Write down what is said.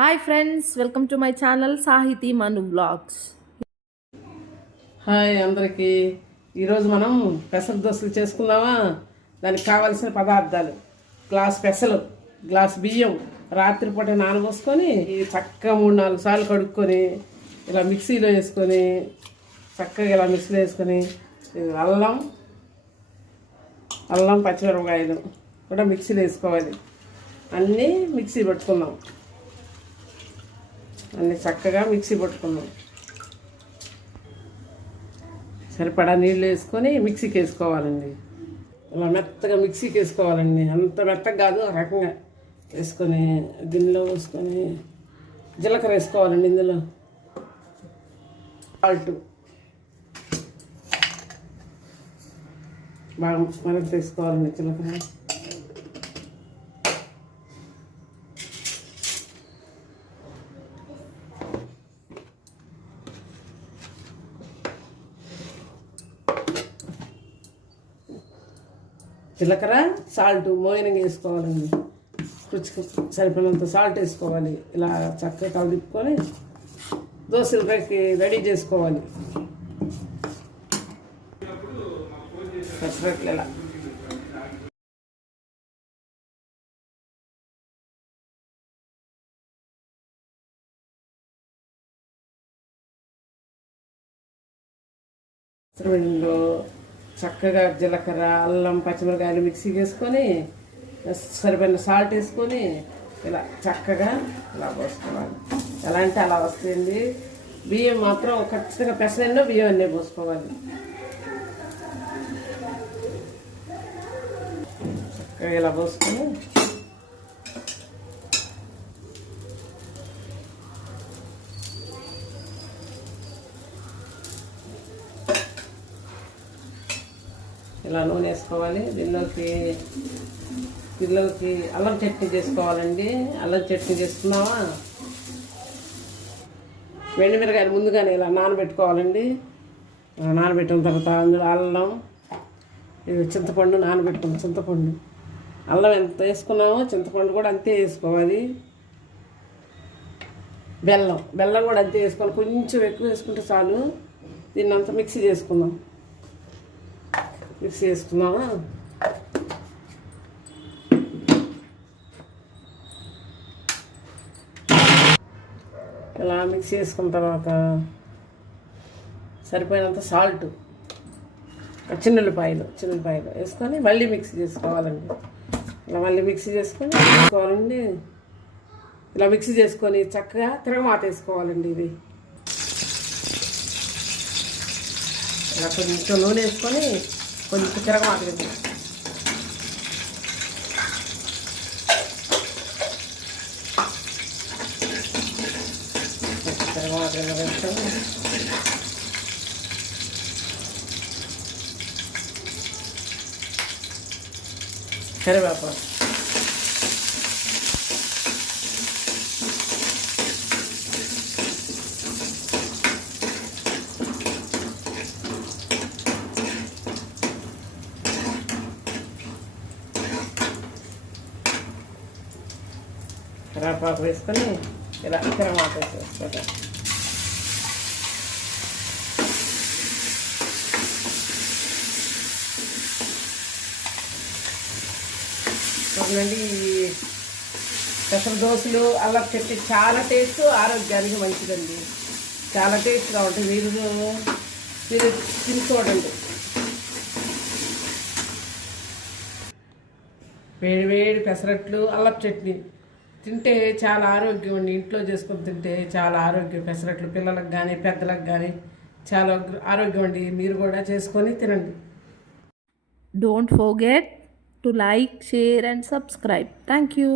Hi friends, welcome to my channel సాహితీ మను vlogs. Hi అందరికీ. ఈరోజు మనం పెసర దోశలు చేసుకుందామా? దానికి కావాల్సిన పదార్థాలు: గ్లాస్ పెసలు, గ్లాస్ బియ్యం రాత్రిపూట నానబోసుకొని చక్కగా 3-4 సార్లు కడుక్కొని ఇలా మిక్సీలో వేసుకొని చక్కగా ఇలా మిక్సీలో వేసుకొని అల్లం పచ్చిమిరపకాయలు కూడా మిక్సీలో వేసుకోవాలి. అన్నీ మిక్సీ పట్టుకుందాం. అన్నీ చక్కగా మిక్సీ పట్టుకుందాం. సరిపడా నీళ్ళు వేసుకొని మిక్సీకి వేసుకోవాలండి. ఇలా మెత్తగా మిక్సీకి వేసుకోవాలండి. అంత మెత్తగా కాదు, ఆ రకంగా వేసుకొని గిన్నెలో వేసుకొని జీలకర్ర వేసుకోవాలండి. ఇందులో సాల్ట్ బాగా మరగ తీసుకోవాలండి. జీలకర్ర జీలకర్ర సాల్ట్ మోయినంగా వేసుకోవాలండి. రుచికి సరిపడినంత సాల్ట్ వేసుకోవాలి. ఇలా చక్కగా కలిపుకొని దోశలు రెడీ చేసుకోవాలి. పెసరట్లు ఇలా చక్కగా జీలకర్ర, అల్లం, పచ్చిమిరకాయలు మిక్సీ వేసుకొని సరిపోయిన సాల్ట్ వేసుకొని ఇలా చక్కగా ఇలా పోసుకోవాలి. ఎలా అంటే అలా వస్తుంది. బియ్యం మాత్రం ఖచ్చితంగా పెసరన్నో బియ్యం అన్నీ పోసుకోవాలి. చక్కగా ఇలా పోసుకొని ఇలా నూనె వేసుకోవాలి. దీనిలోకి అల్లం చట్నీ చేసుకోవాలండి. అల్లం చట్నీ చేసుకున్నావా? మిరపకాయలు ముందుగానే ఇలా నానబెట్టుకోవాలండి. నానబెట్టిన తర్వాత అందులో అల్లం, చింతపండు నానబెట్టాం. చింతపండు, అల్లం ఎంత వేసుకున్నామో చింతపండు కూడా అంతే వేసుకోవాలి. బెల్లం కూడా అంతే వేసుకోవాలి. కొంచెం ఎక్కువ వేసుకుంటే చాలు. దీన్ని అంతా మిక్సీ చేసుకుందాం. మిక్సీ వేసుకున్నామా? ఇలా మిక్సీ వేసుకున్న తర్వాత సరిపోయినంత సాల్ట్, చిన్నుల్లిపాయలు వేసుకొని మళ్ళీ మిక్సీ చేసుకోవాలండి. ఇలా మళ్ళీ మిక్సీ చేసుకొని వేసుకోవాలండి. ఇలా మిక్సీ చేసుకొని చక్కగా తిరగమాత వేసుకోవాలండి. ఇది ఇలా కొంచెం నూనె వేసుకొని కొంచెం తిరగమాత వేసుకోవాలి. తిరగమాత వేసుకొని కరివేపాకు, కరివేపాకు వేసుకొని ఇలా తిరగమాత వేసుకోవాలి. చూడండి, పెసర దోశలు అల్లం చట్నీ చాలా టేస్ట్, ఆరోగ్యానికి మంచిదండి. చాలా టేస్ట్గా ఉంటుంది. మీరు తిని చూడండి. వేడి పెసరట్లు, అల్లం చట్నీ తింటే చాలా ఆరోగ్యం అండి. ఇంట్లో చేసుకొని తింటే చాలా ఆరోగ్యం. పెసరట్లు పిల్లలకు కానీ పెద్దలకు కానీ చాలా ఆరోగ్యం అండి. మీరు కూడా చేసుకొని తినండి. Don't forget to like, share and subscribe. Thank you.